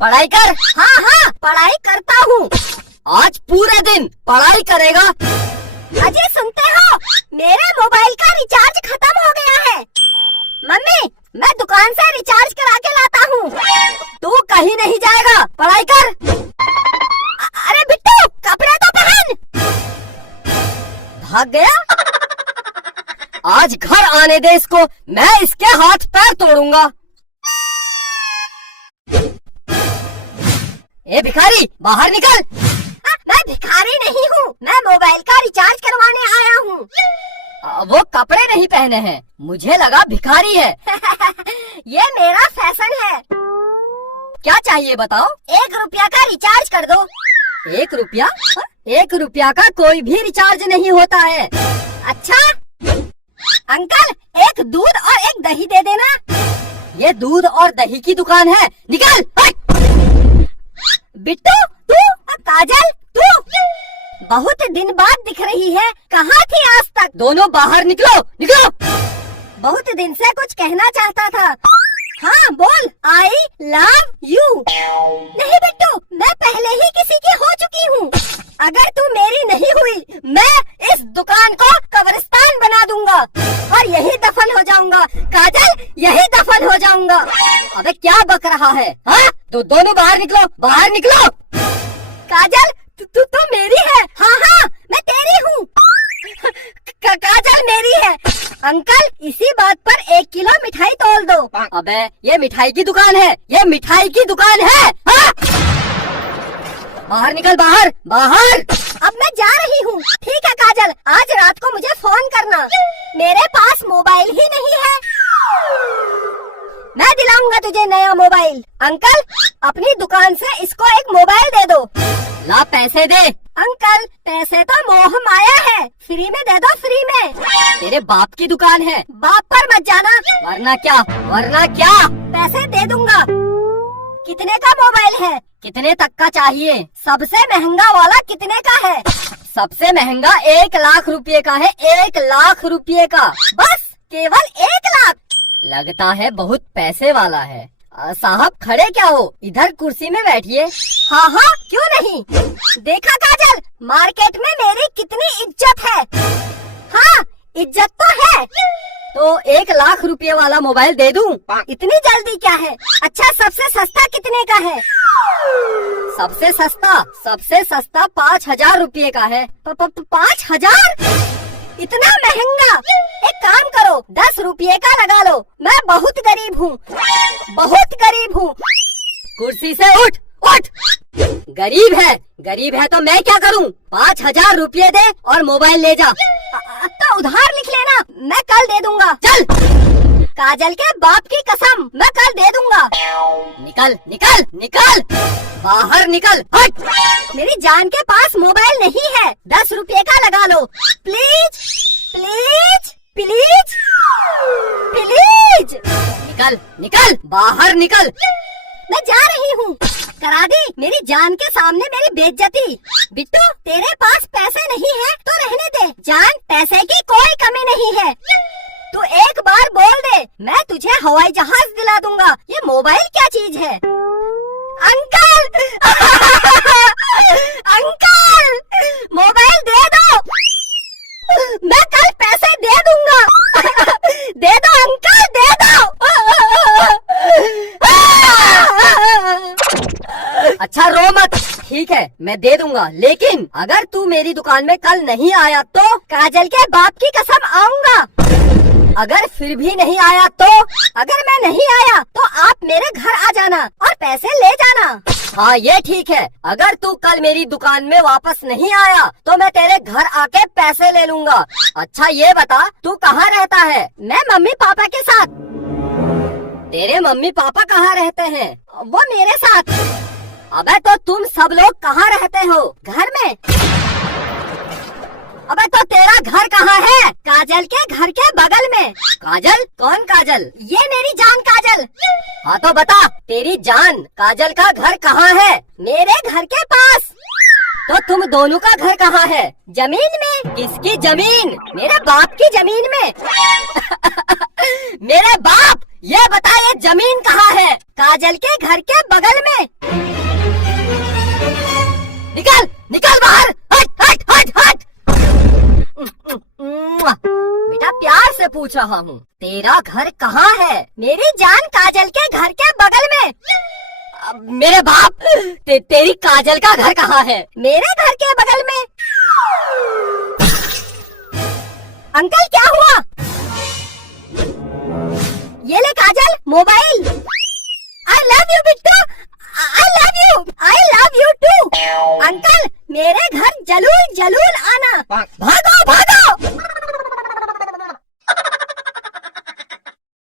पढ़ाई कर। हाँ हाँ पढ़ाई करता हूँ। आज पूरे दिन पढ़ाई करेगा। अजय सुनते हो, मेरे मोबाइल का रिचार्ज खत्म हो गया है। मम्मी मैं दुकान से रिचार्ज करा के लाता हूँ। तू कहीं नहीं जाएगा, पढ़ाई कर। अरे बिट्टू कपड़े तो पहन। भाग गया। आज घर आने दे इसको, मैं इसके हाथ पैर तोड़ूंगा। ए भिखारी बाहर निकल। मैं भिखारी नहीं हूँ, मैं मोबाइल का रिचार्ज करवाने आया हूँ। वो कपड़े नहीं पहने हैं, मुझे लगा भिखारी है। ये मेरा फैशन है। क्या चाहिए बताओ। 1 रुपया का रिचार्ज कर दो। 1 रुपया? 1 रुपया का कोई भी रिचार्ज नहीं होता है। अच्छा अंकल, एक दूध और एक दही दे देना। ये दूध और दही की दुकान है, निकल। बिट्टू तू, काजल तू, बहुत दिन बाद दिख रही है, कहाँ थी आज तक? दोनों बाहर निकलो, निकलो। बहुत दिन से कुछ कहना चाहता था। हाँ बोल। I love you. नहीं बिट्टू, मैं पहले ही किसी की हो चुकी हूँ। अगर तू मेरी नहीं हुई, मैं इस दुकान को कब्रिस्तान बना दूंगा और यही दफन हो जाऊंगा। काजल यही दफन हो जाऊंगा। अबे क्या बक रहा है? हाँ तो दोनों बाहर निकलो, बाहर निकलो। काजल तू मेरी है। हाँ हाँ मैं तेरी हूँ। काजल मेरी है। अंकल इसी बात पर 1 किलो मिठाई तोल दो। अबे ये मिठाई की दुकान है, ये मिठाई की दुकान है। हाँ? बाहर निकल, बाहर बाहर। अब मैं जा रही हूँ। ठीक है काजल, आज रात को मुझे फोन करना। मेरे पास मोबाइल ही नहीं है। मैं दिलाऊंगा तुझे नया मोबाइल। अंकल अपनी दुकान से इसको एक मोबाइल दे दो। ला पैसे दे। अंकल पैसे तो मोह माया है, फ्री में दे दो, फ्री में। तेरे बाप की दुकान है, बाप पर मत जाना। वरना क्या, वरना क्या। पैसे दे दूंगा। कितने का मोबाइल है? कितने तक का चाहिए? सबसे महंगा वाला कितने का है? सबसे महंगा 1 लाख रुपए का है, 1 लाख रुपए का। बस केवल 1 लाख? लगता है बहुत पैसे वाला है। साहब खड़े क्या हो, इधर कुर्सी में बैठिए। हाँ हाँ क्यों नहीं। देखा काजल, मार्केट में मेरी कितनी इज्जत है। हाँ इज्जत तो है। तो 1 लाख रुपए वाला मोबाइल दे दूं? इतनी जल्दी क्या है? अच्छा सबसे सस्ता कितने का है? सबसे सस्ता 5,000 रुपए का है। 5,000? इतना महंगा? एक काम करो, 10 रुपये का लगा लो। मैं बहुत गरीब हूँ, बहुत गरीब हूँ। कुर्सी से उठ, उठ। गरीब है तो मैं क्या करूँ? 5,000 रुपए दे और मोबाइल ले जा। तो उधार लिख लेना, मैं कल दे दूंगा। चल। काजल के बाप की कसम, मैं कल दे दूंगा। निकल निकल निकल, बाहर निकल, हट। मेरी जान के पास मोबाइल नहीं है, 10 रुपये का लगा लो। Please please please please. निकल निकल, बाहर निकल। मैं जा रही हूँ। करा दी मेरी जान के सामने मेरी बेइज्जती। बिट्टू तेरे पास पैसे नहीं है तो रहने दे। जान पैसे की कोई कमी नहीं है। तू एक बार बोल दे, मैं तुझे हवाई जहाज दिला दूंगा। ये मोबाइल क्या चीज है? अंकल अंकल मोबाइल दे दो, मैं कल पैसे दे दूंगा। दे दो अंकल, दे दो। अच्छा रो मत, ठीक है मैं दे दूंगा, लेकिन अगर तू मेरी दुकान में कल नहीं आया तो? काजल के बाप की कसम आऊंगा। अगर फिर भी नहीं आया तो? अगर मैं नहीं आया तो आप मेरे घर आ जाना और पैसे ले जाना। हाँ ये ठीक है, अगर तू कल मेरी दुकान में वापस नहीं आया तो मैं तेरे घर आके पैसे ले लूंगा। अच्छा ये बता तू कहाँ रहता है? मैं मम्मी पापा के साथ। तेरे मम्मी पापा कहाँ रहते हैं? वो मेरे साथ। अबे तो तुम सब लोग कहाँ रहते हो? घर में। अबे तो तेरा घर कहाँ है? काजल के घर के बगल में। काजल? कौन काजल? ये मेरी जान काजल। हाँ तो बता, तेरी जान काजल का घर कहाँ है? मेरे घर के पास। तो तुम दोनों का घर कहाँ है? जमीन में। किसकी जमीन? मेरे बाप की जमीन में। मेरे बाप, ये बता ये जमीन कहाँ है? काजल के घर के बगल में। निकल निकल बाहर, हट हट हट हट। बेटा प्यार से पूछ रहा हूँ, तेरा घर कहाँ है? मेरी जान काजल के घर के बगल में। मेरे बाप, तेरी काजल का घर कहाँ है? मेरे घर के बगल में।